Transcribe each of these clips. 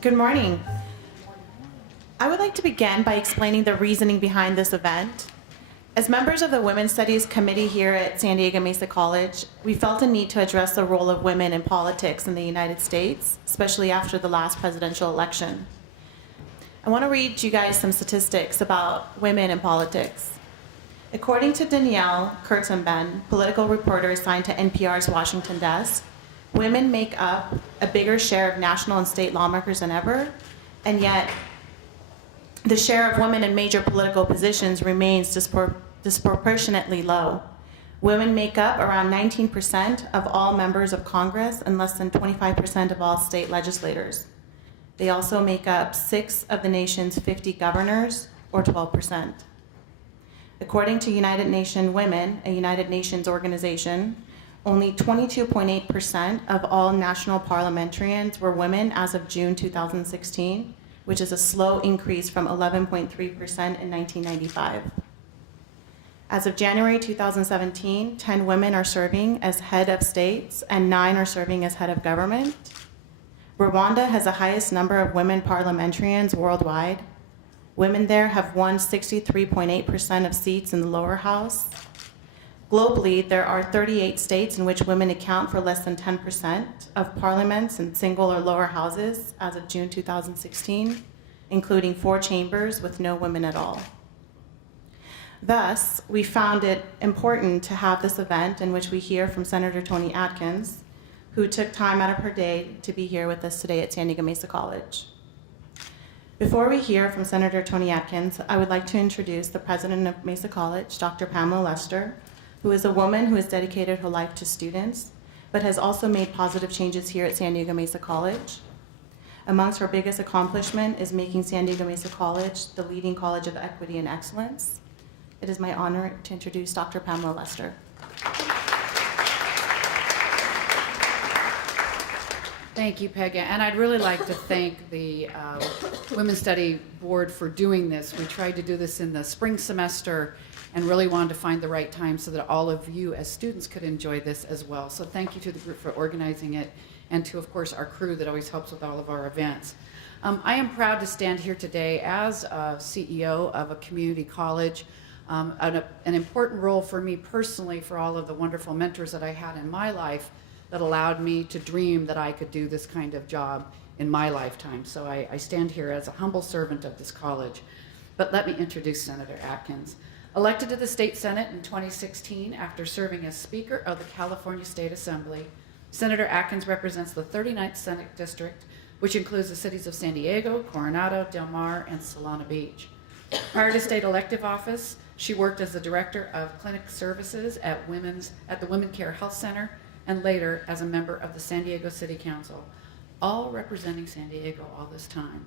Good morning. I would like to begin by explaining the reasoning behind this event. As members of the Women's Studies Committee here at San Diego Mesa College, we felt a need to address the role of women in politics in the United States, especially after the last presidential election. I want to read you guys some statistics about women in politics. According to Danielle Kurtenben, political reporter assigned to NPR's Washington desk, women make up a bigger share of national and state lawmakers than ever, and yet the share of women in major political positions remains disproportionately low. Women make up around 19% of all members of Congress and less than 25% of all state legislators. They also make up 6 of the nation's 50 governors, or 12%. According to United Nations Women, a United Nations organization, only 22.8% of all national parliamentarians were women as of June 2016, which is a slow increase from 11.3% in 1995. As of January 2017, 10 women are serving as head of states and 9 are serving as head of government. Rwanda has the highest number of women parliamentarians worldwide. Women there have won 63.8% of seats in the lower house. Globally, there are 38 states in which women account for less than 10% of parliaments in single or lower houses as of June 2016, including 4 chambers with no women at all. Thus, we found it important to have this event in which we hear from Senator Toni Atkins, who took time out of her day to be here with us today at San Diego Mesa College. Before we hear from Senator Toni Atkins, I would like to introduce the president of Mesa College, Dr. Pamela Lester, who is a woman who has dedicated her life to students, but has also made positive changes here at San Diego Mesa College. Amongst her biggest accomplishment is making San Diego Mesa College the leading college of equity and excellence. It is my honor to introduce Dr. Pamela Lester. Thank you, Peggy. And I'd really like to thank the Women's Study Board for doing this. We tried to do this in the spring semester and really wanted to find the right time so that all of you as students could enjoy this as well. So thank you to the group for organizing it, and to, of course, our crew that always helps with all of our events. I am proud to stand here today as a CEO of a community college, an important role for me personally for all of the wonderful mentors that I had in my life that allowed me to dream that I could do this kind of job in my lifetime. So I stand here as a humble servant of this college. But let me introduce Senator Atkins. Elected to the State Senate in 2016 after serving as Speaker of the California State Assembly, Senator Atkins represents the 39th Senate District, which includes the cities of San Diego, Coronado, Del Mar, and Solana Beach. Prior to state elective office, she worked as the Director of Clinic Services at the Women Care Health Center, and later as a member of the San Diego City Council, all representing San Diego all this time.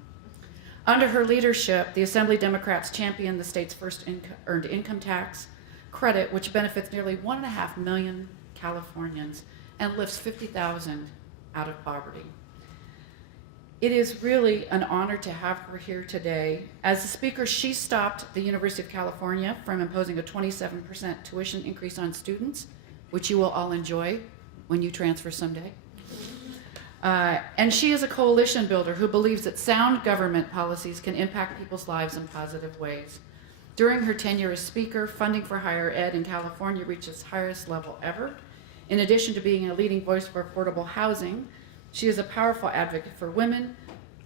Under her leadership, the Assembly Democrats championed the state's first earned income tax credit, which benefits nearly 1.5 million Californians and lifts 50,000 out of poverty. It is really an honor to have her here today. As the speaker, she stopped the University of California from imposing a 27% tuition increase on students, which you will all enjoy when you transfer someday. And she is a coalition builder who believes that sound government policies can impact people's lives in positive ways. During her tenure as speaker, funding for higher ed in California reached its highest level ever. In addition to being a leading voice for affordable housing, she is a powerful advocate for women,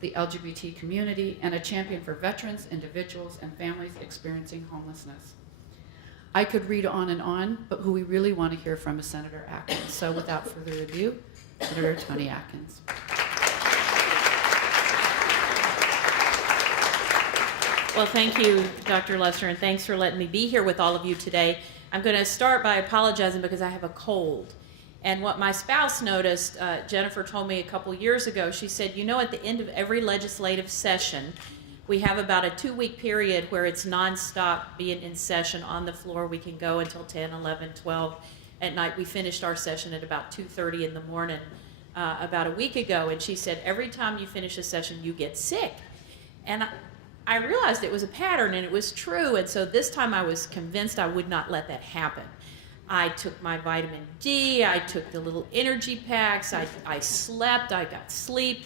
the LGBT community, and a champion for veterans, individuals, and families experiencing homelessness. I could read on, but who we really want to hear from is Senator Atkins. So without further ado, Senator Toni Atkins. Well, thank you, Dr. Lester, and thanks for letting me be here with all of you today. I'm going to start by apologizing because I have a cold. And what my spouse noticed, Jennifer told me a couple years ago, she said, you know, at the end of every legislative session, we have about a 2-week period where it's nonstop being in session on the floor. We can go until 10, 11, 12 at night. We finished our session at about 2:30 in the morning about a week ago. And she said, every time you finish a session, you get sick. And I realized it was a pattern and it was true. And so this time I was convinced I would not let that happen. I took my vitamin D, I took the little energy packs, I slept, I got sleep,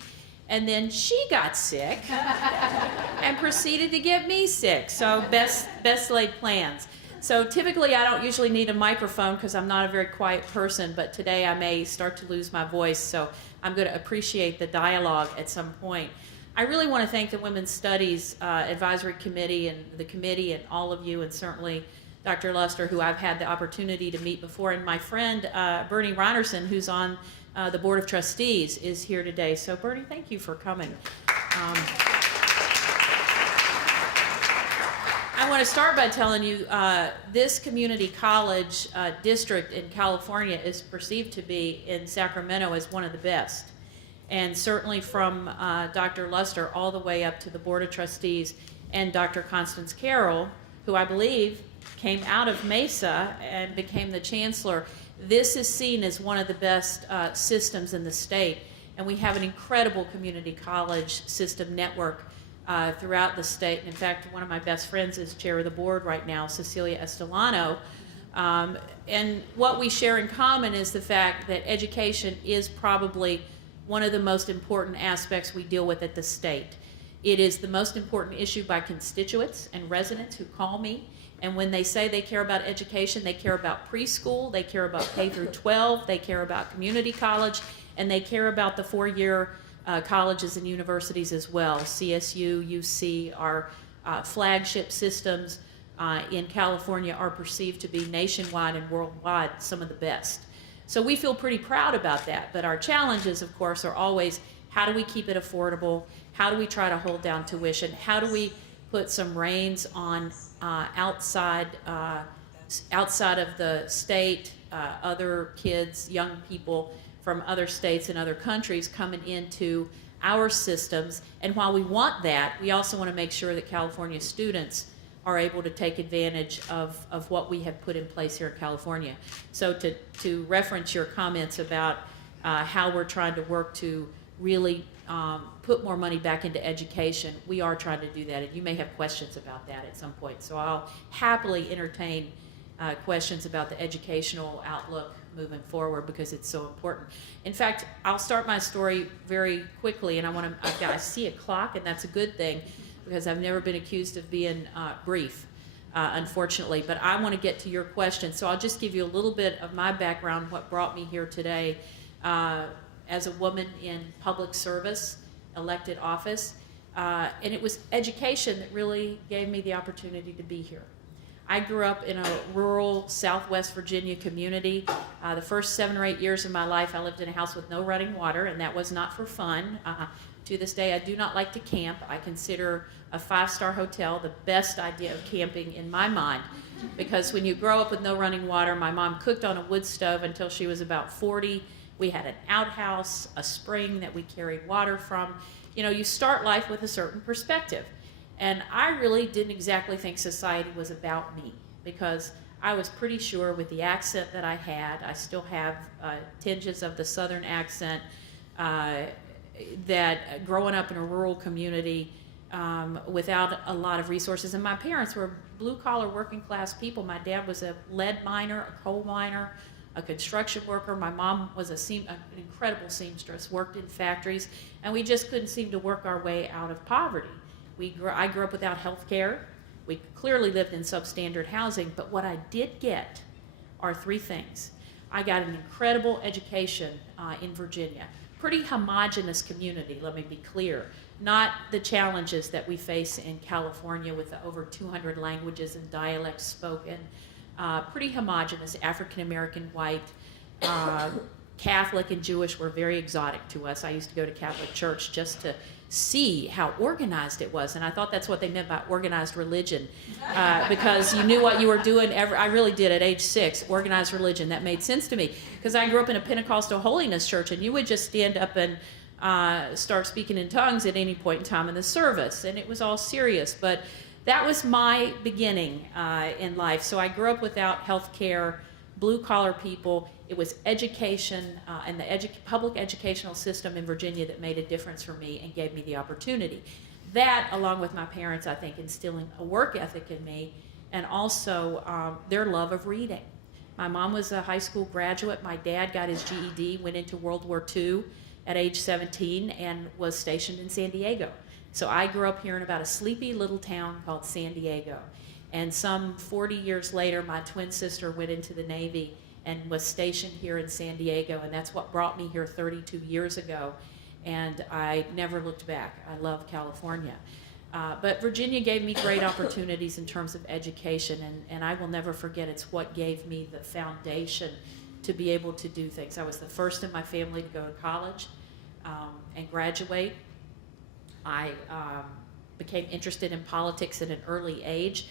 and then she got sick and proceeded to get me sick. So best laid plans. So typically I don't usually need a microphone because I'm not a very quiet person, but today I may start to lose my voice, so I'm going to appreciate the dialogue at some point. I really want to thank the Women's Studies Advisory Committee and the committee and all of you, and certainly Dr. Luster, who I've had the opportunity to meet before, and my friend Bernie Reinerson, who's on the Board of Trustees, is here today. So Bernie, thank you for coming. I want to start by telling you this community college district in California is perceived to be in Sacramento as one of the best. And certainly from Dr. Luster all the way up to the Board of Trustees and Dr. Constance Carroll, who I believe came out of Mesa and became the chancellor. This is seen as one of the best systems in the state. And we have an incredible community college system network throughout the state. And in fact, one of my best friends is chair of the board right now, Cecilia Estelano. And what we share in common is the fact that education is probably one of the most important aspects we deal with at the state. It is the most important issue by constituents and residents who call me. And when they say they care about education, they care about preschool, they care about K through 12, they care about community college, and they care about the four-year colleges and universities as well. CSU, UC, our flagship systems in California are perceived to be nationwide and worldwide some of the best. So we feel pretty proud about that, but our challenges, of course, are always how do we keep it affordable? How do we try to hold down tuition? How do we put some reins on outside of the state, other kids, young people from other states and other countries coming into our systems? And while we want that, we also want to make sure that California students are able to take advantage of what we have put in place here in California. So to reference your comments about how we're trying to work to really put more money back into education, we are trying to do that. And you may have questions about that at some point. So I'll happily entertain questions about the educational outlook moving forward because it's so important. In fact, I'll start my story very quickly, and I see a clock, and that's a good thing because I've never been accused of being brief, unfortunately. But I want to get to your question, so I'll just give you a little bit of my background, what brought me here today. As a woman in public service, elected office, and it was education that really gave me the opportunity to be here. I grew up in a rural Southwest Virginia community. The first 7 or 8 years of my life, I lived in a house with no running water, and that was not for fun. To this day, I do not like to camp. I consider a 5-star hotel the best idea of camping in my mind, because when you grow up with no running water, my mom cooked on a wood stove until she was about 40. We had an outhouse, a spring that we carried water from. You know, you start life with a certain perspective. And I really didn't exactly think society was about me, because I was pretty sure with the accent that I had, I still have tinges of the Southern accent, that growing up in a rural community without a lot of resources, and my parents were blue-collar working-class people. My dad was a lead miner, a coal miner, a construction worker. My mom was an incredible seamstress, worked in factories, and we just couldn't seem to work our way out of poverty. I grew up without health care. We clearly lived in substandard housing, but what I did get are 3 things. I got an incredible education in Virginia. Pretty homogenous community, let me be clear. Not the challenges that we face in California with the over 200 languages and dialects spoken. Pretty homogenous, African American, white, Catholic and Jewish were very exotic to us. I used to go to Catholic church just to see how organized it was, and I thought that's what they meant by organized religion, because you knew what you were doing. I really did at age 6, organized religion. That made sense to me, because I grew up in a Pentecostal holiness church, and you would just stand up and start speaking in tongues at any point in time in the service, and it was all serious. But that was my beginning in life. So I grew up without health care, blue-collar people. It was education and the public educational system in Virginia that made a difference for me and gave me the opportunity. that, along with my parents, I think, instilling a work ethic in me, and also their love of reading. My mom was a high school graduate. My dad got his GED, went into World War II at age 17, and was stationed in San Diego. So I grew up here in about a sleepy little town called San Diego. And some 40 years later, my twin sister went into the Navy and was stationed here in San Diego, and that's what brought me here 32 years ago. And I never looked back. I love California. But Virginia gave me great opportunities in terms of education, and I will never forget it's what gave me the foundation to be able to do things. I was the first in my family to go to college and graduate. I became interested in politics at an early age.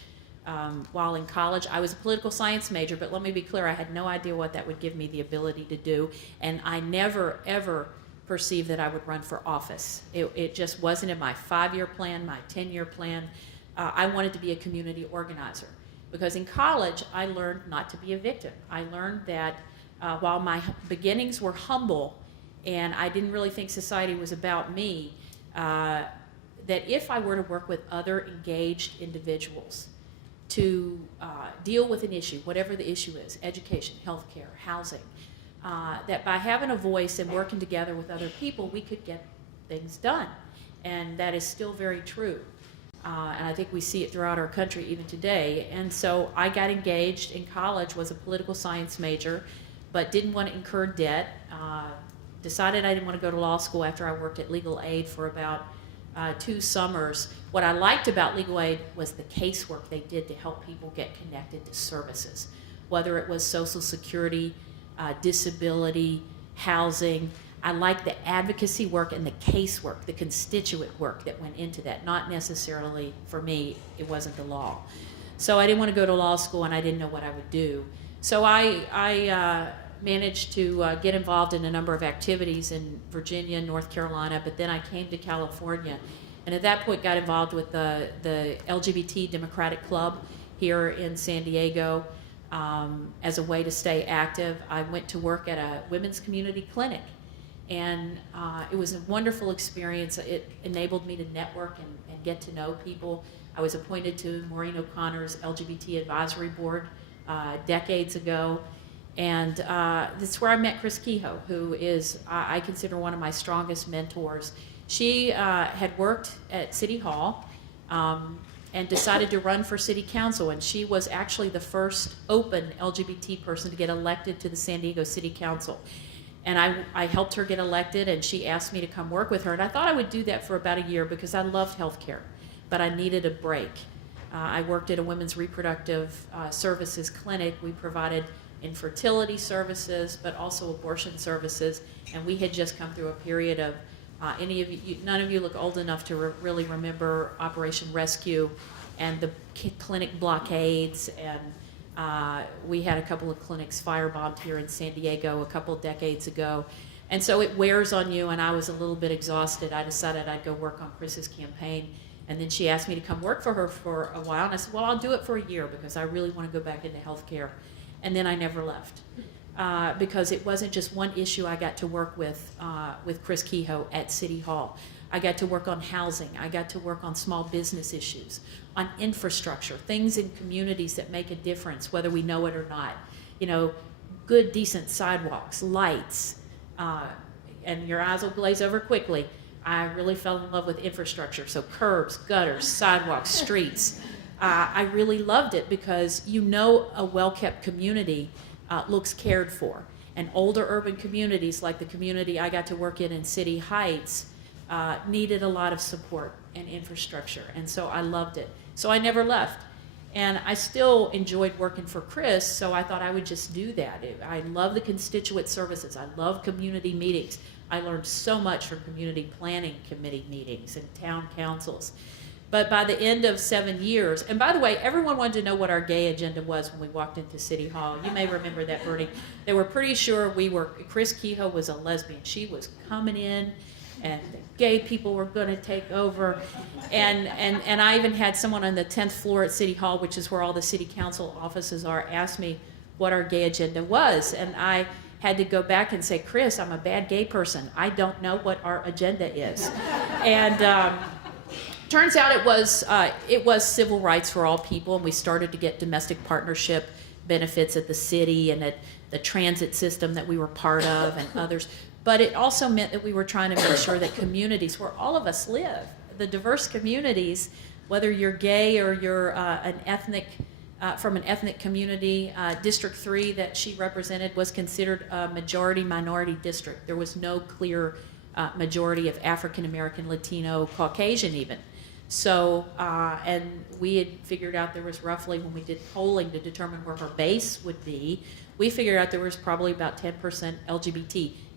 While in college, I was a political science major, but let me be clear, I had no idea what that would give me the ability to do, and I never, ever perceived that I would run for office. It just wasn't in my 5-year plan, my 10-year plan. I wanted to be a community organizer, because in college, I learned not to be a victim. I learned that while my beginnings were humble, and I didn't really think society was about me, that if I were to work with other engaged individuals to deal with an issue, whatever the issue is, education, healthcare, housing, that by having a voice and working together with other people, we could get things done. And that is still very true. And I think we see it throughout our country even today. And so I got engaged in college, was a political science major, but didn't want to incur debt. Decided I didn't want to go to law school after I worked at Legal Aid for about 2 summers. What I liked about Legal Aid was the casework they did to help people get connected to services, whether it was Social Security, disability, housing. I liked the advocacy work and the casework, the constituent work that went into that. Not necessarily, for me, it wasn't the law. So I didn't want to go to law school, and I didn't know what I would do. So I managed to get involved in a number of activities in Virginia, North Carolina, but then I came to California, and at that point got involved with the LGBT Democratic Club here in San Diego as a way to stay active. I went to work at a women's community clinic, and it was a wonderful experience. It enabled me to network and get to know people. I was appointed to Maureen O'Connor's LGBT Advisory Board decades ago. And that's where I met Chris Kehoe, who is, I consider, one of my strongest mentors. She had worked at City Hall and decided to run for City Council. And she was actually the first open LGBT person to get elected to the San Diego City Council. And I helped her get elected, and she asked me to come work with her. And I thought I would do that for about a year because I loved healthcare, but I needed a break. I worked at a women's reproductive services clinic. We provided infertility services, but also abortion services. And we had just come through a period of, none of you look old enough to really remember Operation Rescue and the clinic blockades. And we had a couple of clinics firebombed here in San Diego a couple of decades ago. And so it wears on you, and I was a little bit exhausted. I decided I'd go work on Chris's campaign. And then she asked me to come work for her for a while. And I said, well, I'll do it for a year because I really want to go back into healthcare. And then I never left because it wasn't just one issue I got to work with Chris Kehoe at City Hall. I got to work on housing. I got to work on small business issues, on infrastructure, things in communities that make a difference, whether we know it or not. You know, good, decent sidewalks, lights, and your eyes will glaze over quickly. I really fell in love with infrastructure, so curbs, gutters, sidewalks, streets. I really loved it because you know a well-kept community looks cared for. And older urban communities like the community I got to work in City Heights needed a lot of support and infrastructure. And so I loved it. So I never left. And I still enjoyed working for Chris, so I thought I would just do that. I love the constituent services. I love community meetings. I learned so much from community planning committee meetings and town councils. But by the end of 7 years, and by the way, everyone wanted to know what our gay agenda was when we walked into City Hall. You may remember that, Bernie. They were pretty sure Chris Kehoe was a lesbian. She was coming in, and the gay people were going to take over. And I even had someone on the 10th floor at City Hall, which is where all the city council offices are, ask me what our gay agenda was. And I had to go back and say, Chris, I'm a bad gay person. I don't know what our agenda is. And turns out it was civil rights for all people, and we started to get domestic partnership benefits at the city and at the transit system that we were part of and others. But it also meant that we were trying to make sure that communities where all of us live, the diverse communities, whether you're gay or you're from an ethnic community, District 3 that she represented was considered a majority-minority district. There was no clear majority of African American, Latino, Caucasian even. So, and we had figured out there was roughly, when we did polling to determine where her base would be, we figured out there was probably about 10%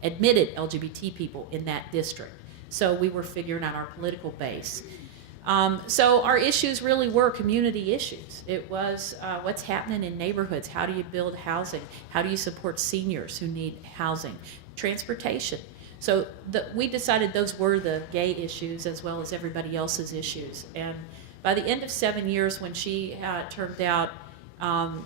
admitted LGBT people in that district. So we were figuring out our political base. So our issues really were community issues. It was what's happening in neighborhoods. How do you build housing? How do you support seniors who need housing? Transportation. So we decided those were the gay issues as well as everybody else's issues. And by the end of 7 years, when she turned out,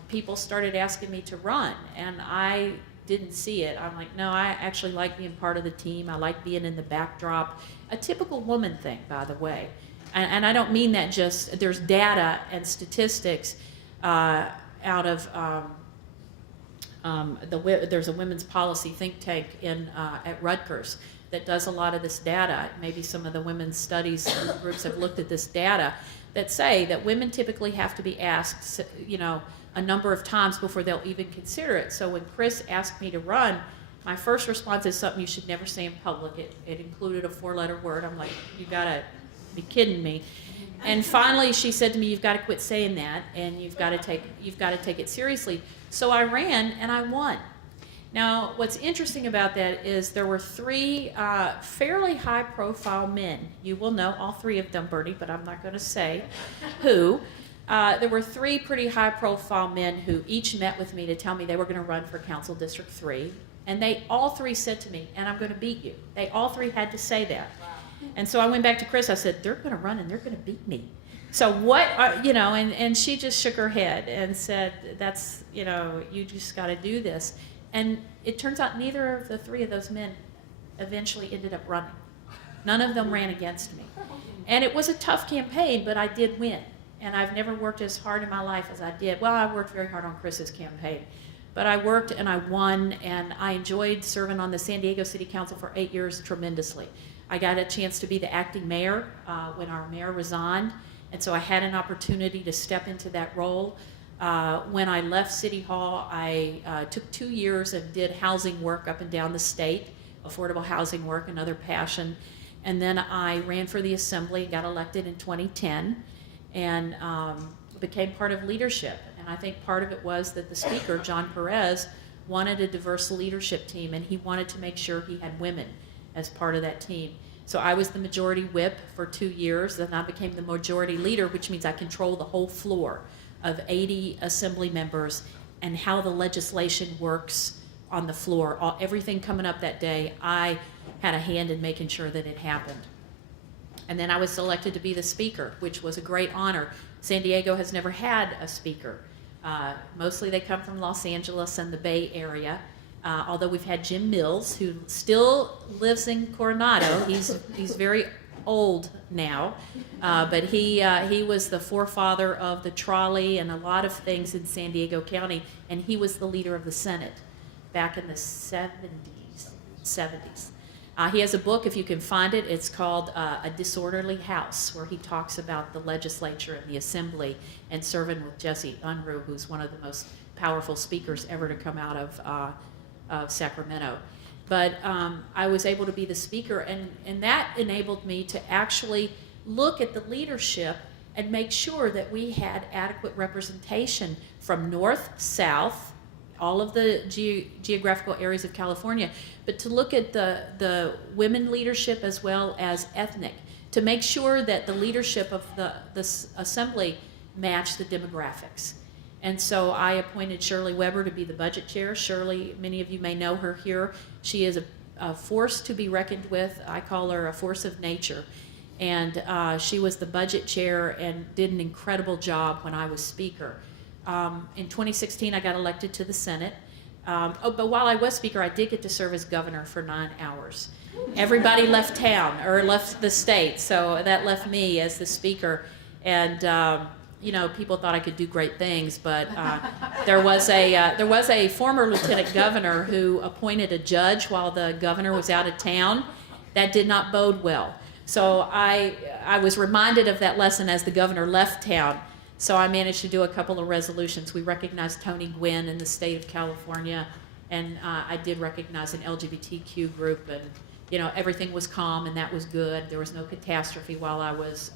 people started asking me to run, and I didn't see it. I'm like, no, I actually like being part of the team. I like being in the backdrop. A typical woman thing, by the way. And I don't mean that just, there's data and statistics out of, there's a women's policy think tank at Rutgers that does a lot of this data. Maybe some of the women's studies groups have looked at this data that say that women typically have to be asked, a number of times before they'll even consider it. So when Chris asked me to run, my first response is something you should never say in public. It included a 4-letter word. I'm like, you gotta be kidding me. And finally she said to me, you've got to quit saying that, and you've got to take it seriously. So I ran and I won. Now what's interesting about that is there were 3 fairly high profile men. You will know all 3 of them, Bertie, but I'm not going to say who. There were 3 pretty high profile men who each met with me to tell me they were going to run for Council District 3. And they all 3 said to me, and I'm going to beat you. They all 3 had to say that. And so I went back to Chris. I said, they're going to run and they're going to beat me. So what, and she just shook her head and said, that's, you just got to do this. And it turns out neither of the 3 of those men eventually ended up running. None of them ran against me. And it was a tough campaign, but I did win. And I've never worked as hard in my life as I did. Well, I worked very hard on Chris's campaign. But I worked and I won, and I enjoyed serving on the San Diego City Council for 8 years tremendously. I got a chance to be the acting mayor when our mayor resigned, and so I had an opportunity to step into that role. When I left City Hall, I took 2 years and did housing work up and down the state, affordable housing work, another passion. And then I ran for the assembly and got elected in 2010 and became part of leadership. And I think part of it was that the speaker, John Perez, wanted a diverse leadership team, and he wanted to make sure he had women as part of that team. So I was the majority whip for 2 years, then I became the majority leader, which means I control the whole floor of 80 assembly members and how the legislation works on the floor. Everything coming up that day, I had a hand in making sure that it happened. And then I was selected to be the speaker, which was a great honor. San Diego has never had a speaker. Mostly they come from Los Angeles and the Bay Area. Although we've had Jim Mills, who still lives in Coronado. He's very old now, but he was the forefather of the trolley and a lot of things in San Diego County, and he was the leader of the Senate back in the 70s. He has a book, if you can find it. It's called A Disorderly House, where he talks about the legislature and the assembly and serving with Jesse Unruh, who's one of the most powerful speakers ever to come out of Sacramento. But I was able to be the speaker, and that enabled me to actually look at the leadership and make sure that we had adequate representation from north, south, all of the geographical areas of California, but to look at the women leadership as well as ethnic, to make sure that the leadership of the assembly matched the demographics. And so I appointed Shirley Weber to be the budget chair. Shirley, many of you may know her here. She is a force to be reckoned with. I call her a force of nature. And she was the budget chair and did an incredible job when I was speaker. In 2016, I got elected to the Senate. But while I was speaker, I did get to serve as governor for 9 hours. everybody left town or left the state, so that left me as the speaker. And people thought I could do great things, but there was a former lieutenant governor who appointed a judge while the governor was out of town. That did not bode well. So I was reminded of that lesson as the governor left town. So I managed to do a couple of resolutions. We recognized Tony Gwynn in the state of California, and I did recognize an LGBTQ group, and everything was calm, and that was good. There was no catastrophe while I was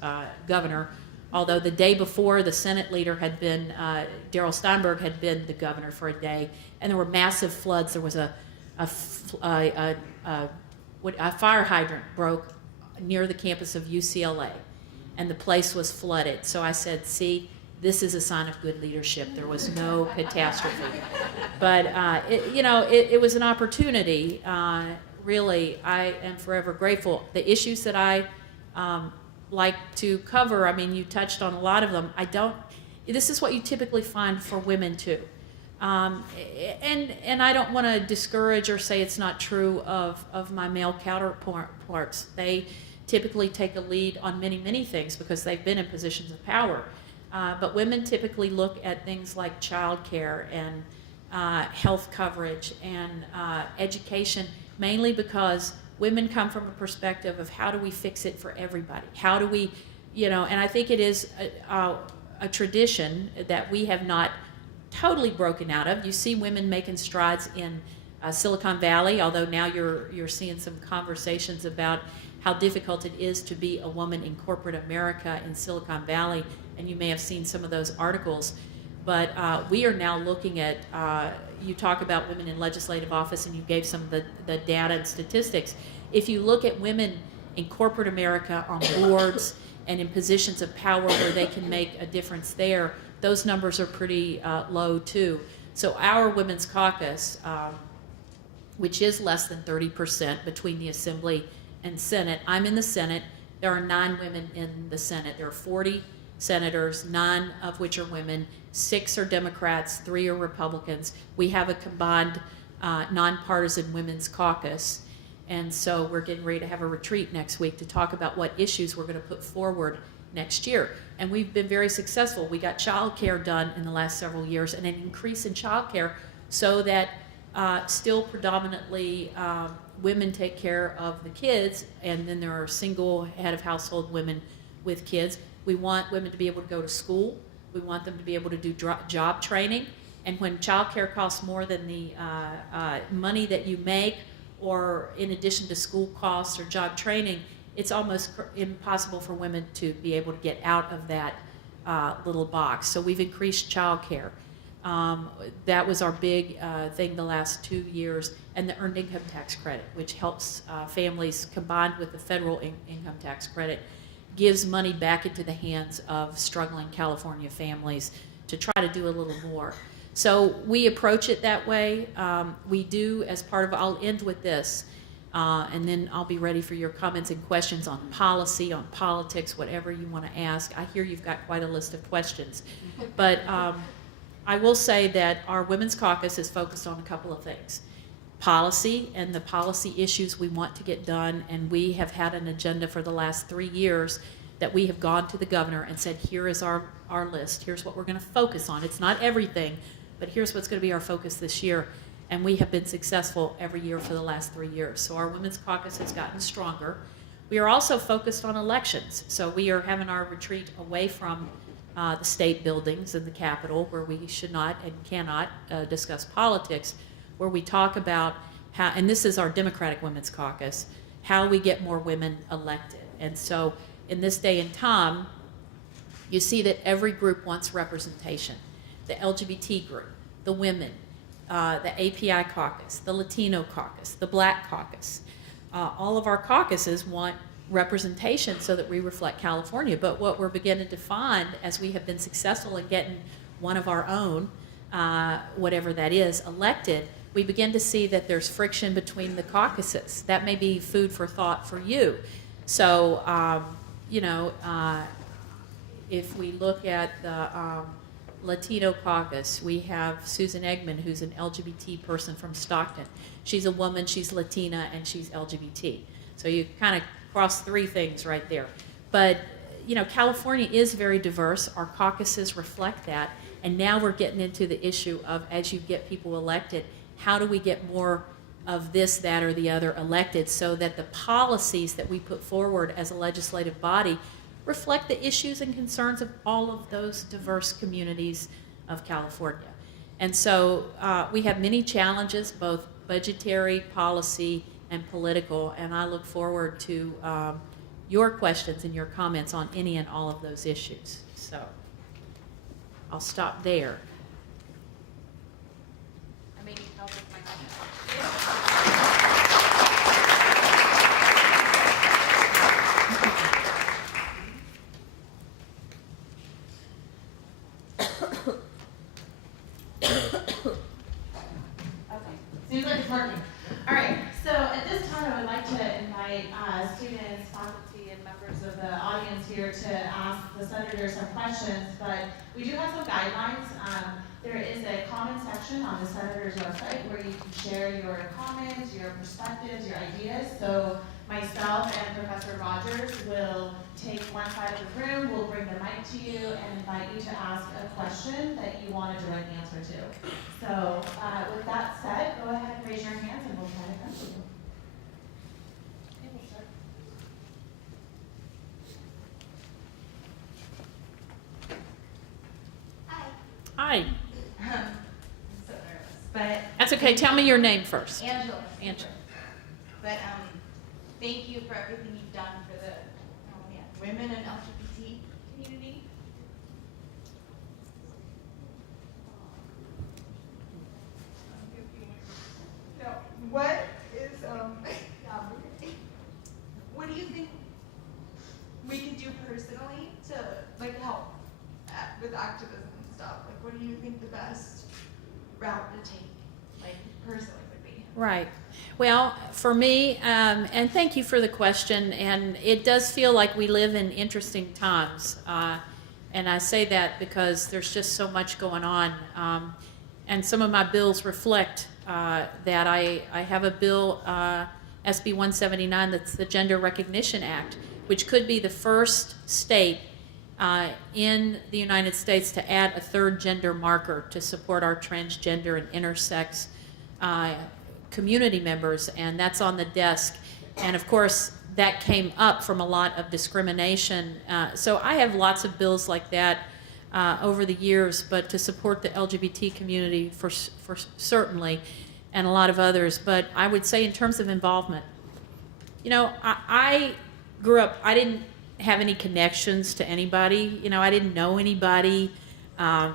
governor. Although the day before, the Senate leader had been, Darrell Steinberg had been the governor for a day, and there were massive floods. There was a fire hydrant broke near the campus of UCLA, and the place was flooded. So I said, see, this is a sign of good leadership. There was no catastrophe. But, it was an opportunity. Really, I am forever grateful. The issues that I like to cover, I mean, you touched on a lot of them. This is what you typically find for women too. And I don't want to discourage or say it's not true of my male counterparts. They typically take a lead on many, many things because they've been in positions of power. But women typically look at things like childcare and health coverage and education, mainly because women come from a perspective of how do we fix it for everybody? How do we, and I think it is a tradition that we have not totally broken out of. You see women making strides in Silicon Valley, although now you're seeing some conversations about how difficult it is to be a woman in corporate America in Silicon Valley, and you may have seen some of those articles. But we are now looking at, you talk about women in legislative office, and you gave some of the data and statistics. If you look at women in corporate America on boards and in positions of power where they can make a difference there, those numbers are pretty low too. So our Women's Caucus, which is less than 30% between the Assembly and Senate, I'm in the Senate. There are 9 women in the Senate. There are 40 senators, 9 of which are women, 6 are Democrats, 3 are Republicans. We have a combined nonpartisan Women's Caucus, and so we're getting ready to have a retreat next week to talk about what issues we're going to put forward next year. And we've been very successful. We got child care done in the last several years, and an increase in child care so that still predominantly women take care of the kids, and then there are single head of household women with kids. We want women to be able to go to school. We want them to be able to do job training. And when child care costs more than the money that you make, or in addition to school costs or job training, it's almost impossible for women to be able to get out of that little box. So we've increased child care. That was our big thing the last 2 years. And the earned income tax credit, which helps families, combined with the federal income tax credit, gives money back into the hands of struggling California families to try to do a little more. So we approach it that way. We do, as part of, I'll end with this, and then I'll be ready for your comments and questions on policy, on politics, whatever you want to ask. I hear you've got quite a list of questions. But I will say that our Women's Caucus is focused on a couple of things. Policy and the policy issues we want to get done, and we have had an agenda for the last 3 years that we have gone to the governor and said, here is our list, here's what we're going to focus on. It's not everything, but here's what's going to be our focus this year. And we have been successful every year for the last 3 years. So our Women's Caucus has gotten stronger. We are also focused on elections. So we are having our retreat away from the state buildings and the Capitol, where we should not and cannot discuss politics, where we talk about how, and this is our Democratic Women's Caucus, how we get more women elected. And so in this day and time, you see that every group wants representation. The LGBT group, the women, the API caucus, the Latino caucus, the Black caucus. All of our caucuses want representation so that we reflect California. But what we're beginning to find, as we have been successful in getting one of our own, whatever that is, elected, we begin to see that there's friction between the caucuses. That may be food for thought for you. So, if we look at Latino caucus. We have Susan Eggman, who's an LGBT person from Stockton. She's a woman, she's Latina, and she's LGBT. So you kind of cross three things right there. But, you know, California is very diverse. Our caucuses reflect that. And now we're getting into the issue of, as you get people elected, how do we get more of this, that, or the other elected so that the policies that we put forward as a legislative body reflect the issues and concerns of all of those diverse communities of California. And so we have many challenges, both budgetary, policy, and political, and I look forward to your questions and your comments on any and all of those issues. So I'll stop there. I may need help with my Okay, seems like it's working. All right, so at this time, I would like to invite students, faculty, and members of the audience here to ask the senators some questions, but we do have some guidelines. There is a comment section on the senator's website where you can share your comments, your perspectives, your ideas. So myself and Professor Rogers will take one side of the room, we'll bring the mic to you, and invite you to ask a question that you want a direct answer to. So with that said, go ahead and raise your hands and we'll try to come to you. Okay, we'll start. Hi. I'm so nervous, but That's okay. Tell me your name first. Angela. Angela. But thank you for everything you've done for the women and LGBT community. Now, what is what do you think we can do personally to like help with activism and stuff? Like, what do you think the best route to take, like personally, would be? Right. Well, for me, and thank you for the question, and it does feel like we live in interesting times. And I say that because there's just so much going on. And some of my bills reflect that. I have a bill, SB 179, that's the Gender Recognition Act, which could be the first state in the United States to add a third gender marker to support our transgender and intersex community members, and that's on the desk. And of course, that came up from a lot of discrimination. So I have lots of bills like that over the years, but to support the LGBT community for certainly, and a lot of others. But I would say in terms of involvement, you know, I grew up, I didn't have any connections to anybody. You know, I didn't know anybody. I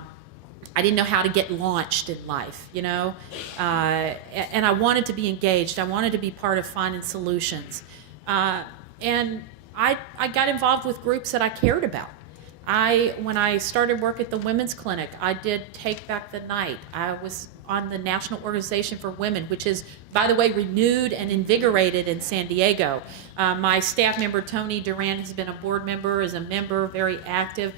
didn't know how to get launched in life, you know, and I wanted to be engaged. I wanted to be part of finding solutions. And I got involved with groups that I cared about. When I started work at the Women's Clinic, I did Take Back the Night. I was on the National Organization for Women, which is, by the way, renewed and invigorated in San Diego. My staff member, Toni Duran, has been a board member, is a member, very active.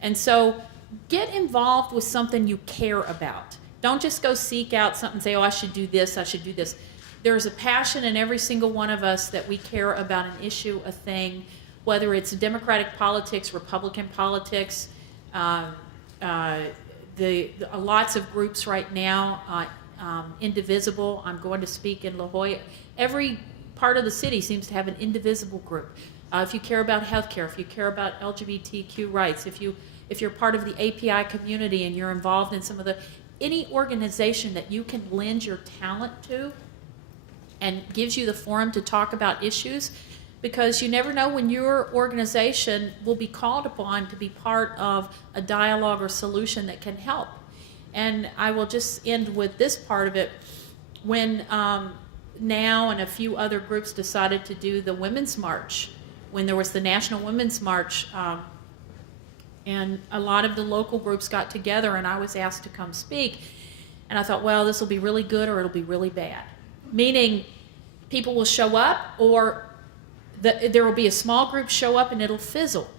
And so get involved with something you care about. Don't just go seek out something and say, oh, I should do this, I should do this. There's a passion in every single one of us that we care about an issue, a thing, whether it's Democratic politics, Republican politics, lots of groups right now, Indivisible. I'm going to speak in La Jolla. Every part of the city seems to have an Indivisible group. If you care about healthcare, if you care about LGBTQ rights, if you're part of the API community and you're involved in any organization that you can lend your talent to and gives you the forum to talk about issues, because you never know when your organization will be called upon to be part of a dialogue or solution that can help. And I will just end with this part of it. When NOW and a few other groups decided to do the Women's March, when there was the National Women's March, and a lot of the local groups got together and I was asked to come speak, and I thought, well, this will be really good or it'll be really bad. Meaning people will show up, or there will be a small group show up and it'll fizzle.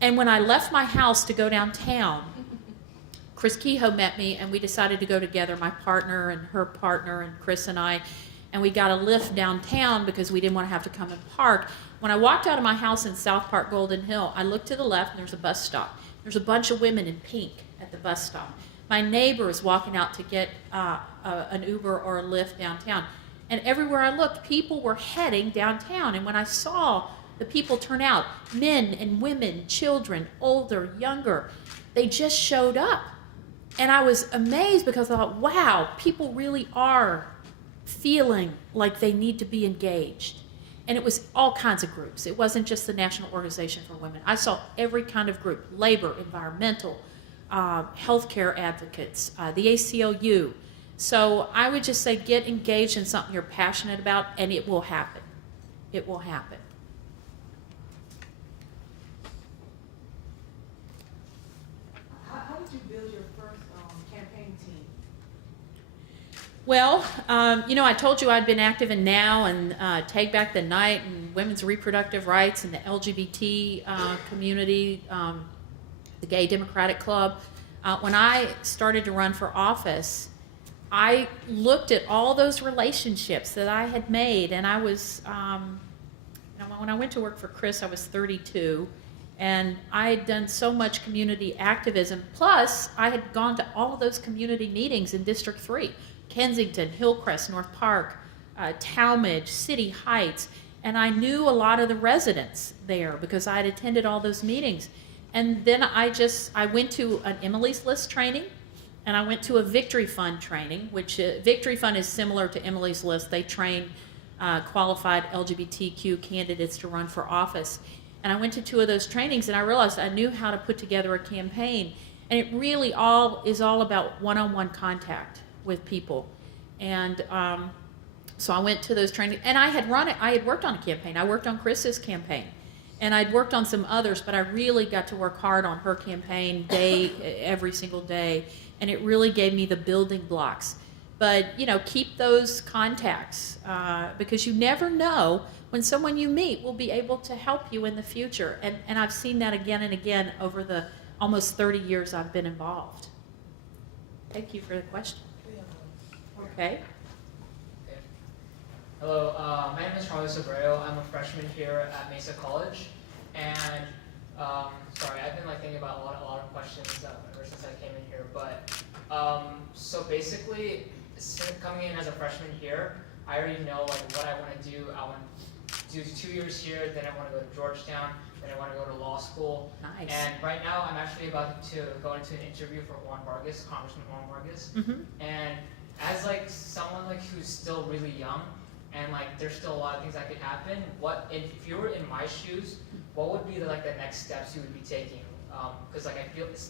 And when I left my house to go downtown, Chris Kehoe met me, and we decided to go together, my partner and her partner and Chris and I, and we got a lift downtown because we didn't want to have to come and park. When I walked out of my house in South Park, Golden Hill, I looked to the left, and there's a bus stop. There's a bunch of women in pink at the bus stop. My neighbor is walking out to get an Uber or a Lyft downtown. And everywhere I looked, people were heading downtown. And when I saw the people turn out, men and women, children, older, younger, they just showed up. And I was amazed because I thought, wow, people really are feeling like they need to be engaged. And it was all kinds of groups. It wasn't just the National Organization for Women. I saw every kind of group: labor, environmental, healthcare advocates, the ACLU. So I would just say get engaged in something you're passionate about, and it will happen. It will happen. How did you build your first campaign team? Well, I told you I'd been active in NOW and Take Back the Night and women's reproductive rights and the LGBT community, the Gay Democratic Club. When I started to run for office, I looked at all those relationships that I had made, and I was, when I went to work for Chris, I was 32, and I had done so much community activism. Plus, I had gone to all of those community meetings in District 3. Kensington, Hillcrest, North Park, Talmadge, City Heights, and I knew a lot of the residents there because I had attended all those meetings. And then I went to an Emily's List training, and I went to a Victory Fund training, which Victory Fund is similar to Emily's List. They train qualified LGBTQ candidates to run for office. And I went to 2 of those trainings, and I realized I knew how to put together a campaign. And it really is all about one-on-one contact with people. And so I went to those trainings, and I had worked on a campaign. I worked on Chris's campaign, and I'd worked on some others, but I really got to work hard on her campaign every single day, and it really gave me the building blocks. But keep those contacts because you never know when someone you meet will be able to help you in the future. And I've seen that again and again over the almost 30 years I've been involved. Thank you for the question. Okay. Hello, my name is Charlie Sobrero. I'm a freshman here at Mesa College, and sorry, I've been thinking about a lot of questions ever since I came in here. But so basically, coming in as a freshman here, I already know what I want to do. I want to do 2 years here, then I want to go to Georgetown, then I want to go to law school. Nice. And right now, I'm actually about to go into an interview for Congressman Juan Vargas, Mm-hmm. and as someone who's still really young, and there's still a lot of things that could happen. What if you were in my shoes? What would be the next steps you would be taking? Because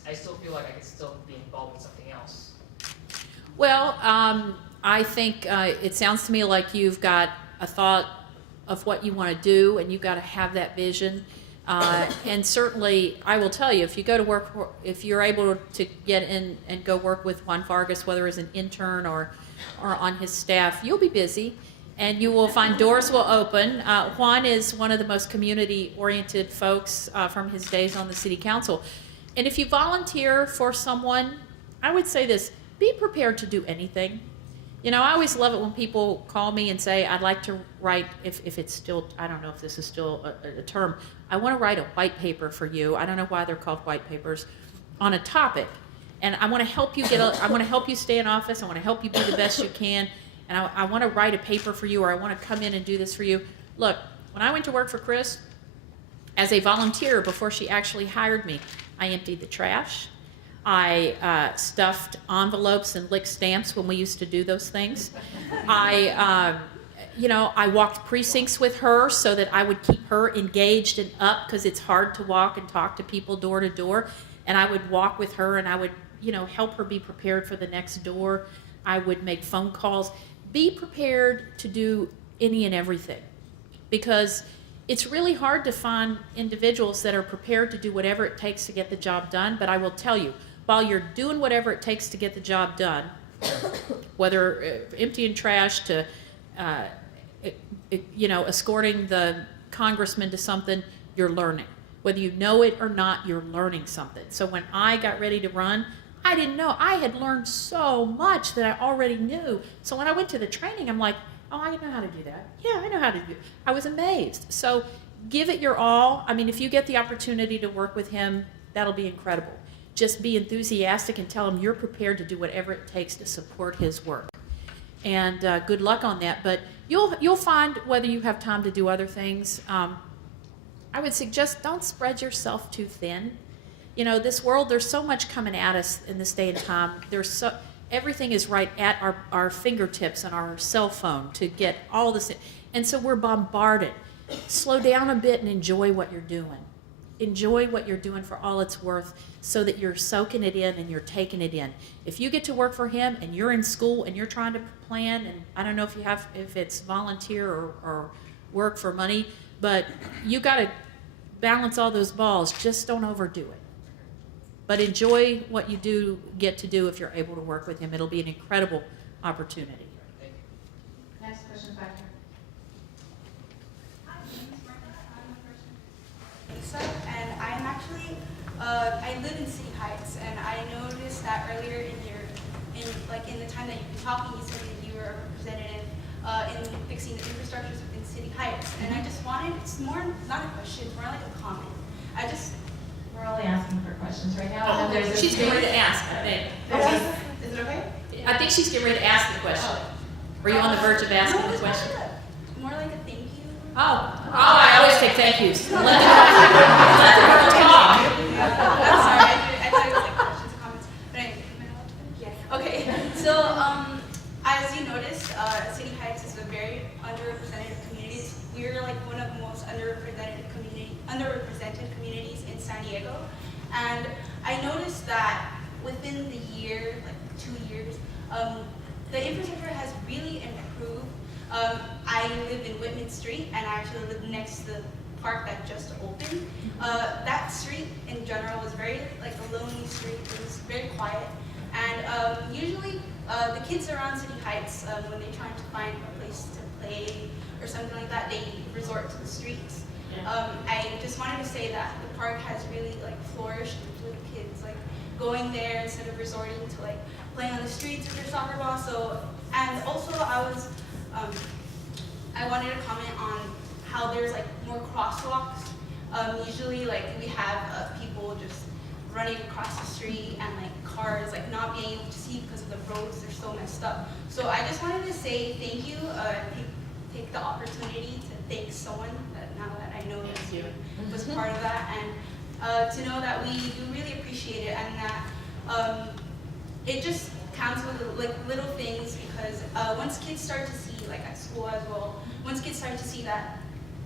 I still feel like I could still be involved with something else. Well, I think it sounds to me like you've got a thought of what you want to do, and you've got to have that vision. And certainly, I will tell you, if you go to work, if you're able to get in and go work with Juan Vargas, whether as an intern or on his staff, you'll be busy, and you will find doors will open. Juan is one of the most community-oriented folks from his days on the city council. And if you volunteer for someone, I would say this: be prepared to do anything. I always love it when people call me and say, I'd like to write, if it's still, I don't know if this is still a term, I want to write a white paper for you. I don't know why they're called white papers, on a topic. And I want to help you I want to help you stay in office. I want to help you be the best you can. And I want to write a paper for you, or I want to come in and do this for you. Look, when I went to work for Chris, as a volunteer before she actually hired me, I emptied the trash. I stuffed envelopes and licked stamps when we used to do those things. I walked precincts with her so that I would keep her engaged and up, because it's hard to walk and talk to people door to door. And I would walk with her, and I would, help her be prepared for the next door. I would make phone calls. Be prepared to do any and everything, because it's really hard to find individuals that are prepared to do whatever it takes to get the job done. But I will tell you, while you're doing whatever it takes to get the job done, whether emptying trash to, escorting the congressman to something, you're learning. Whether you know it or not, you're learning something. So when I got ready to run, I didn't know. I had learned so much that I already knew. So when I went to the training, I'm like, oh, I know how to do that. Yeah, I know how to do it. I was amazed. So give it your all. I mean, if you get the opportunity to work with him, that'll be incredible. Just be enthusiastic and tell him you're prepared to do whatever it takes to support his work. And good luck on that. But you'll find whether you have time to do other things. I would suggest don't spread yourself too thin. You know, this world, there's so much coming at us in this day and time. Everything is right at our fingertips and our cell phone to get all this. And so we're bombarded. Slow down a bit and enjoy what you're doing. Enjoy what you're doing for all it's worth so that you're soaking it in and you're taking it in. If you get to work for him and you're in school and you're trying to plan, and I don't know if it's volunteer or work for money, but you got to balance all those balls. Just don't overdo it. But enjoy what you get to do if you're able to work with him. It'll be an incredible opportunity. Thank you. Next question back here. Hi, my name is Martha. I'm a freshman at Mesa, and I'm actually, I live in City Heights, and I noticed that earlier in the time that you've been talking, you said that you were a representative in fixing the infrastructures within City Heights, and I just wanted, it's more, not a question, it's more like a comment. We're only asking for questions right now. And there's She's getting ready to ask, I think. Is it okay? I think she's getting ready to ask the question. Were you on the verge of asking No, the it's question? more like a thank you. Oh, I always take thank yous. Let the girl talk. I'm sorry, I thought it was like questions or comments, but anyway, am I allowed to finish? Yeah. Okay, so as you noticed, City Heights is a very underrepresented community. We're like one of the most underrepresented communities in San Diego, and I noticed that within the year, like 2 years, the infrastructure has really improved. I live in Whitman Street, and I actually live next to the park that just opened. That street in general was very like a lonely street. It was very quiet, and usually the kids around City Heights, when they're trying to find a place to play or something like that, they resort to the streets. I just wanted to say that the park has really like flourished with the kids like going there instead of resorting to like playing on the streets with their soccer ball. So, and also I wanted to comment on how there's like more crosswalks. Usually like we have people just running across the street and like cars like not being able to see because of the roads, they're so messed up. So I just wanted to say thank you, take the opportunity to thank someone that now that I know that you was part of that, and to know that we do really appreciate it, and that it just counts with like little things, because once kids start to see, like at school as well, once kids start to see that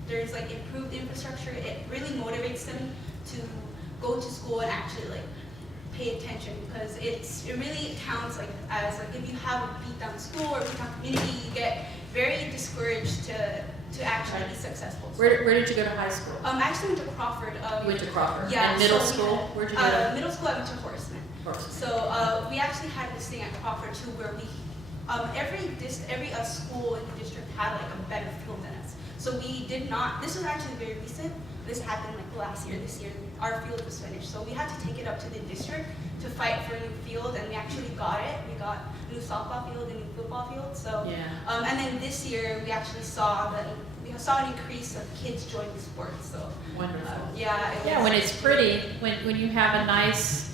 there's like improved infrastructure, it really motivates them to go to school and actually like pay attention, because it really counts like as like if you have a beat down school or beat down community, you get very discouraged to actually be successful. So, Where did you go to high school? I actually went to Crawford. You went to Crawford. Yeah. And middle so we school? had- Where'd you go to? Middle school I went to Horseman. So we actually had this thing at Crawford too, where we every school in the district had like a better field than us. So we did not. This was actually very recent. This happened like last year. This year our field was finished, so we had to take it up to the district to fight for a new field, and we actually got it. We got a new softball field, a new football field. So Yeah. and then this year we actually saw an increase of kids joining sports. So Wonderful. yeah. Yeah, when it's pretty, when you have a nice,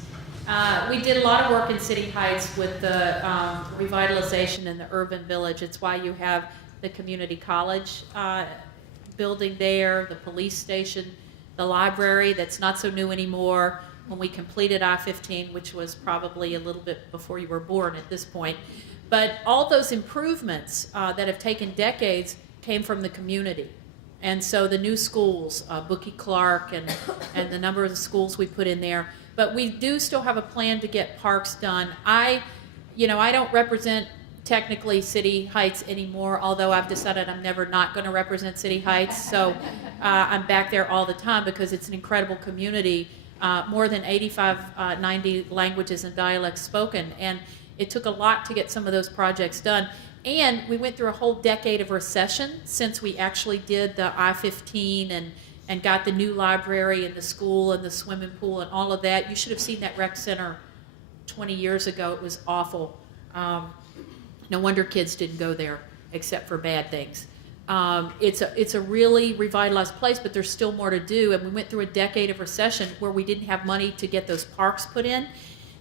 we did a lot of work in City Heights with the revitalization in the urban village. It's why you have the community college building there, the police station, the library that's not so new anymore. When we completed I-15, which was probably a little bit before you were born at this point. But all those improvements that have taken decades came from the community. And so the new schools, Bookie Clark and the number of the schools we put in there. But we do still have a plan to get parks done. I don't represent technically City Heights anymore, although I've decided I'm never not going to represent City Heights. So I'm back there all the time because it's an incredible community, more than 85, 90 languages and dialects spoken. And it took a lot to get some of those projects done. And we went through a whole decade of recession since we actually did the I-15 and got the new library and the school and the swimming pool and all of that. You should have seen that rec center 20 years ago. It was awful. No wonder kids didn't go there except for bad things. It's a really revitalized place, but there's still more to do. And we went through a decade of recession where we didn't have money to get those parks put in.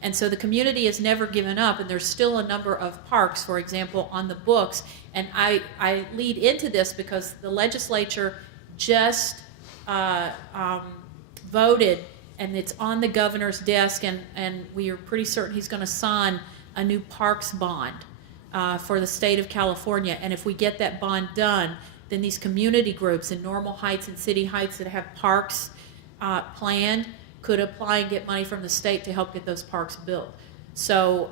And so the community has never given up, and there's still a number of parks, for example, on the books. And I lead into this because the legislature just voted, and it's on the governor's desk, and we are pretty certain he's going to sign a new parks bond for the state of California. And if we get that bond done, then these community groups in Normal Heights and City Heights that have parks planned could apply and get money from the state to help get those parks built. So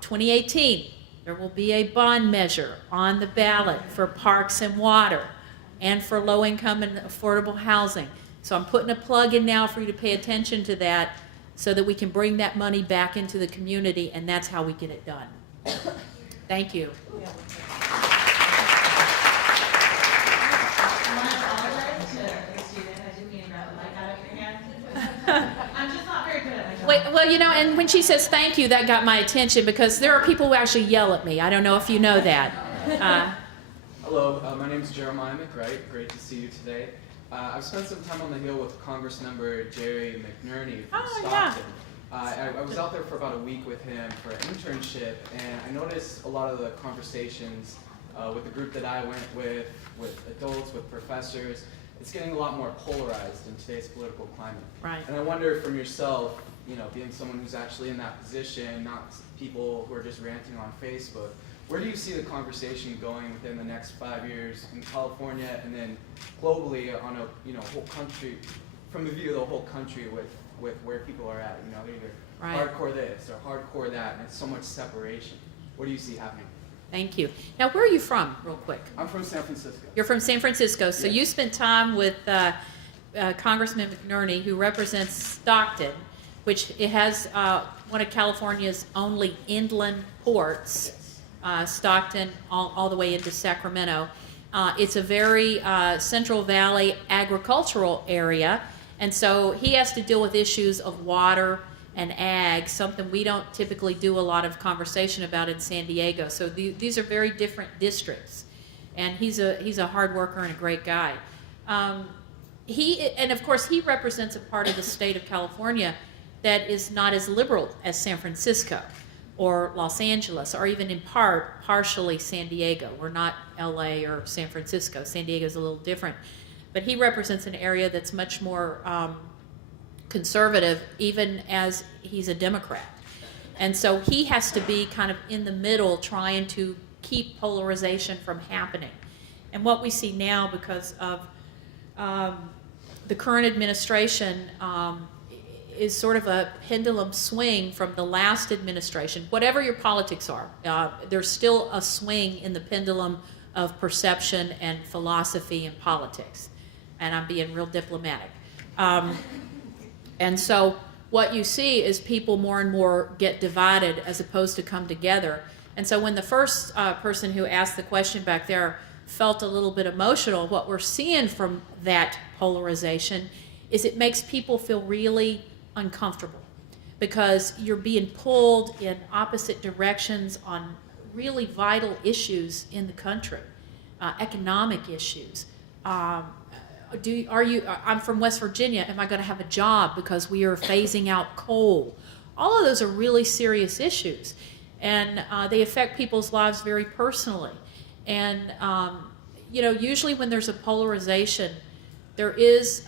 2018, there will be a bond measure on the ballot for parks and water and for low-income and affordable housing. So I'm putting a plug in now for you to pay attention to that so that we can bring that money back into the community, and that's how we get it done. Thank you. I'm just not very good at my job. Wait, well, you know, and when she says thank you, that got my attention because there are people who actually yell at me. I don't know if you know that. Hello, my name is Jeremiah McWright. Great to see you today. I've spent some time on the Hill with Congressmember Jerry McNerney from Stockton. I was out there for about a week with him for an internship, and I noticed a lot of the conversations with the group that I went with adults, with professors. It's getting a lot more polarized in today's political climate. Right. And I wonder from yourself, you know, being someone who's actually in that position, not people who are just ranting on Facebook, where do you see the conversation going within the next 5 years in California and then globally on a whole country, from the view of the whole country with where people are at? You know, they're either Right. hardcore this or hardcore that, and it's so much separation. What do you see happening? Thank you. Now, where are you from, real quick? I'm from San Francisco. You're from San Francisco, so Yes. you spent time with Congressman McNerney, who represents Stockton, which it has one of California's only inland ports. Stockton, all the way into Sacramento. It's a very Central Valley agricultural area, and so he has to deal with issues of water and ag, something we don't typically do a lot of conversation about in San Diego. So these are very different districts, and he's a hard worker and a great guy. And of course he represents a part of the state of California that is not as liberal as San Francisco or Los Angeles, or even in partially San Diego. We're not LA or San Francisco. San Diego is a little different. But he represents an area that's much more conservative, even as he's a Democrat. And so he has to be kind of in the middle trying to keep polarization from happening. And what we see now, because of the current administration, is sort of a pendulum swing from the last administration. Whatever your politics are, there's still a swing in the pendulum of perception and philosophy and politics. And I'm being real diplomatic. And so what you see is people more and more get divided as opposed to come together. And so when the first person who asked the question back there felt a little bit emotional, what we're seeing from that polarization is it makes people feel really uncomfortable because you're being pulled in opposite directions on really vital issues in the country, economic issues. I'm from West Virginia. Am I going to have a job because we are phasing out coal? All of those are really serious issues, and they affect people's lives very personally. And usually when there's a polarization, there is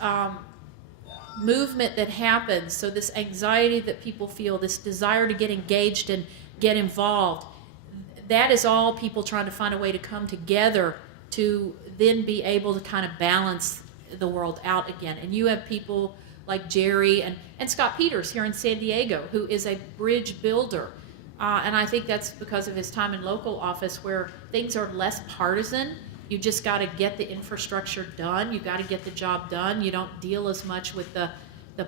movement that happens. So this anxiety that people feel, this desire to get engaged and get involved, that is all people trying to find a way to come together to then be able to kind of balance the world out again. And you have people like Jerry and Scott Peters here in San Diego, who is a bridge builder. And I think that's because of his time in local office where things are less partisan. You just got to get the infrastructure done. You got to get the job done. You don't deal as much with the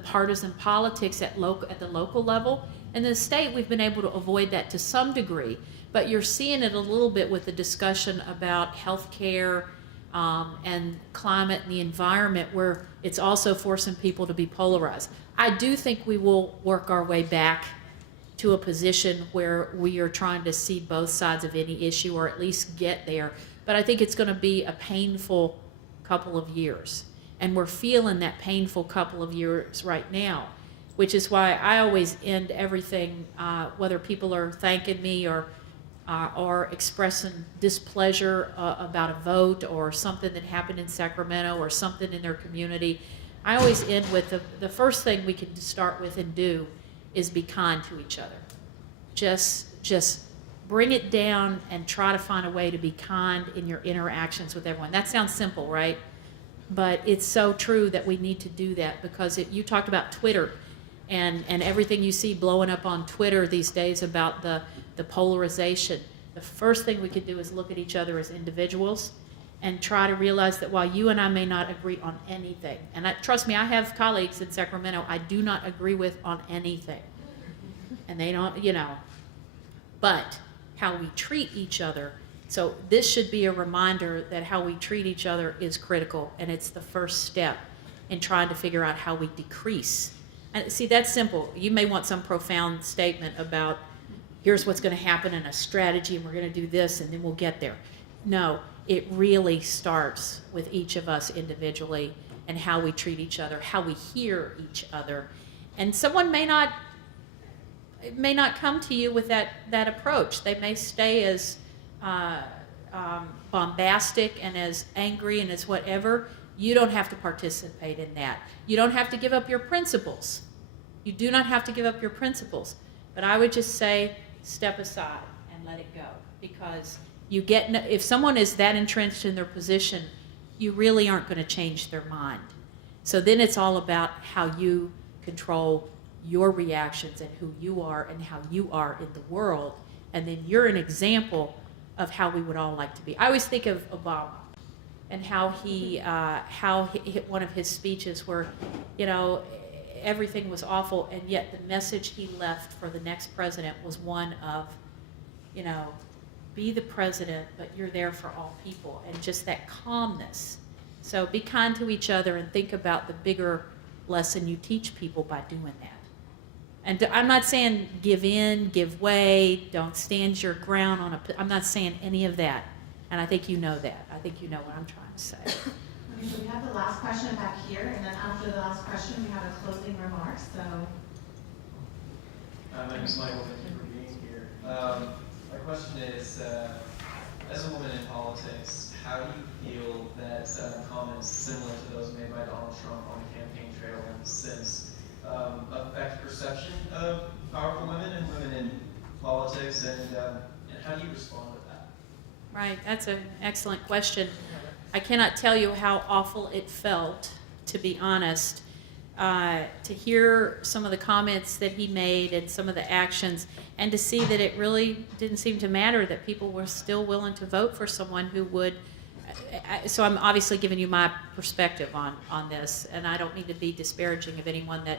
partisan politics at the local level. In the state, we've been able to avoid that to some degree, but you're seeing it a little bit with the discussion about health care and climate and the environment, where it's also forcing people to be polarized. I do think we will work our way back to a position where we are trying to see both sides of any issue, or at least get there. But I think it's going to be a painful couple of years. And we're feeling that painful couple of years right now, which is why I always end everything, whether people are thanking me or expressing displeasure about a vote or something that happened in Sacramento or something in their community. I always end with the first thing we can start with and do is be kind to each other. Just bring it down and try to find a way to be kind in your interactions with everyone. That sounds simple, right? But it's so true that we need to do that, because you talked about Twitter and everything you see blowing up on Twitter these days about the polarization. The first thing we could do is look at each other as individuals and try to realize that while you and I may not agree on anything, and trust me, I have colleagues in Sacramento I do not agree with on anything, and they don't, but how we treat each other. So this should be a reminder that how we treat each other is critical, and it's the first step in trying to figure out how we decrease. And see, that's simple. You may want some profound statement about here's what's going to happen in a strategy, and we're going to do this, and then we'll get there. No, it really starts with each of us individually and how we treat each other, how we hear each other. And someone may not come to you with that approach. They may stay as bombastic and as angry and as whatever. You don't have to participate in that. You don't have to give up your principles. You do not have to give up your principles. But I would just say, step aside and let it go, because if someone is that entrenched in their position, you really aren't going to change their mind. So then it's all about how you control your reactions and who you are and how you are in the world, and then you're an example of how we would all like to be. I always think of Obama and how one of his speeches where, everything was awful, and yet the message he left for the next president was one of, be the president, but you're there for all people, and just that calmness. So be kind to each other and think about the bigger lesson you teach people by doing that. And I'm not saying give in, give way, don't stand your ground I'm not saying any of that. And I think you know that. I think you know what I'm trying to say. Okay, so we have the last question back here, and then after the last question, we have a closing remarks. So, my name is Michael. Thank you for being here. My question is, as a woman in politics, how do you feel that comments similar to those made by Donald Trump on the campaign trail and since affect perception of powerful women and women in politics, and how do you respond to that? Right, that's an excellent question. I cannot tell you how awful it felt, to be honest, to hear some of the comments that he made and some of the actions, and to see that it really didn't seem to matter that people were still willing to vote for someone who would. So I'm obviously giving you my perspective on this, and I don't mean to be disparaging of anyone that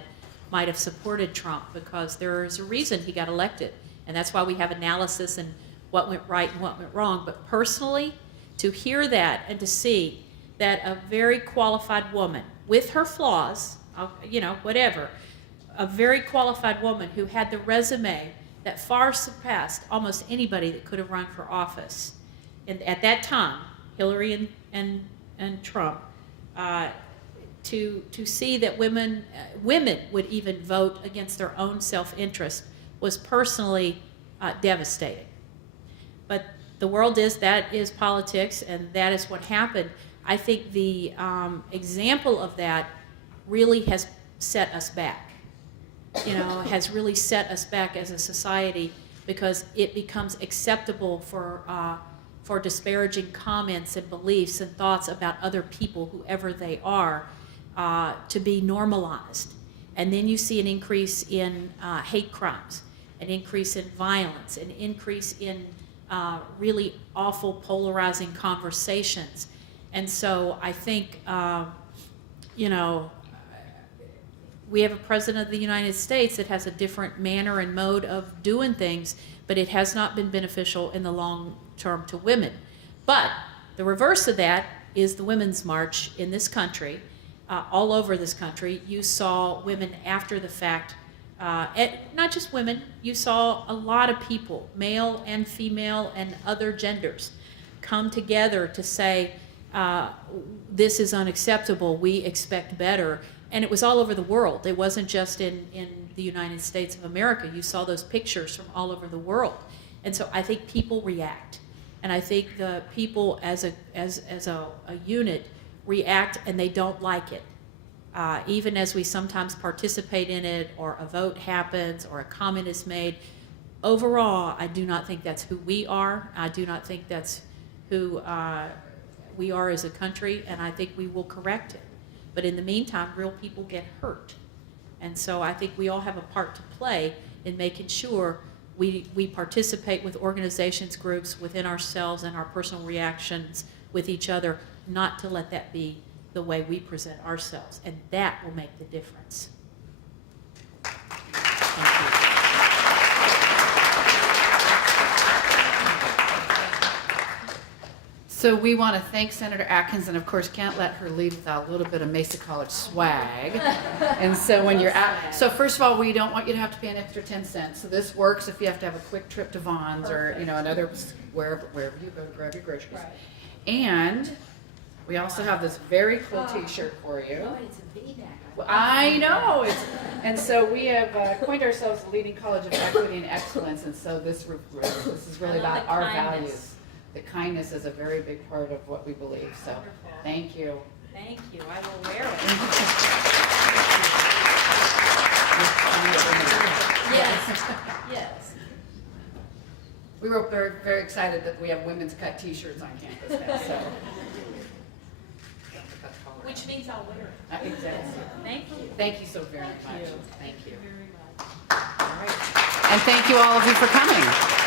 might have supported Trump, because there's a reason he got elected, and that's why we have analysis and what went right and what went wrong. But personally, to hear that and to see that a very qualified woman with her flaws, whatever, a very qualified woman who had the resume that far surpassed almost anybody that could have run for office, and at that time, Hillary and Trump, to see that women would even vote against their own self-interest was personally devastating. But the world that is politics, and that is what happened. I think the example of that really has set us back, has really set us back as a society, because it becomes acceptable for disparaging comments and beliefs and thoughts about other people, whoever they are, to be normalized. And then you see an increase in hate crimes, an increase in violence, an increase in really awful, polarizing conversations. And so I think, we have a president of the United States that has a different manner and mode of doing things, but it has not been beneficial in the long term to women. But the reverse of that is the Women's March in this country. All over this country, you saw women after the fact not just women, you saw a lot of people, male and female and other genders, come together to say, this is unacceptable, we expect better. And it was all over the world. It wasn't just in the United States of America. You saw those pictures from all over the world. And so I think people react. And I think the people as a unit react, and they don't like it. Even as we sometimes participate in it, or a vote happens, or a comment is made, overall, I do not think that's who we are. I do not think that's who we are as a country, and I think we will correct it. But in the meantime, real people get hurt. And so I think we all have a part to play in making sure we participate with organizations, groups, within ourselves, and our personal reactions with each other, not to let that be the way we present ourselves. And that will make the difference. Thank you. So we want to thank Senator Atkins, and of course can't let her leave without a little bit of Mesa College swag. And so when you're out, so first of all, we don't want you to have to pay an extra 10 cents. So this works if you have to have a quick trip to Vaughn's or another wherever you go to grab your groceries. Right. And we also have this very cool T-shirt for you. Oh, it's a piggyback. Well, I know. And so we have coined ourselves the leading college of equity and excellence, and so this is really about our values. The kindness is a very big part of what we believe. So, thank you. Thank you. I will wear it. Yes. Yes. We were very, very excited that we have women's cut T-shirts on campus now. So, Which means I'll wear it. exactly. Thank you. Thank you so very much. you. Thank you. Very much. All right. And thank you all of you for coming.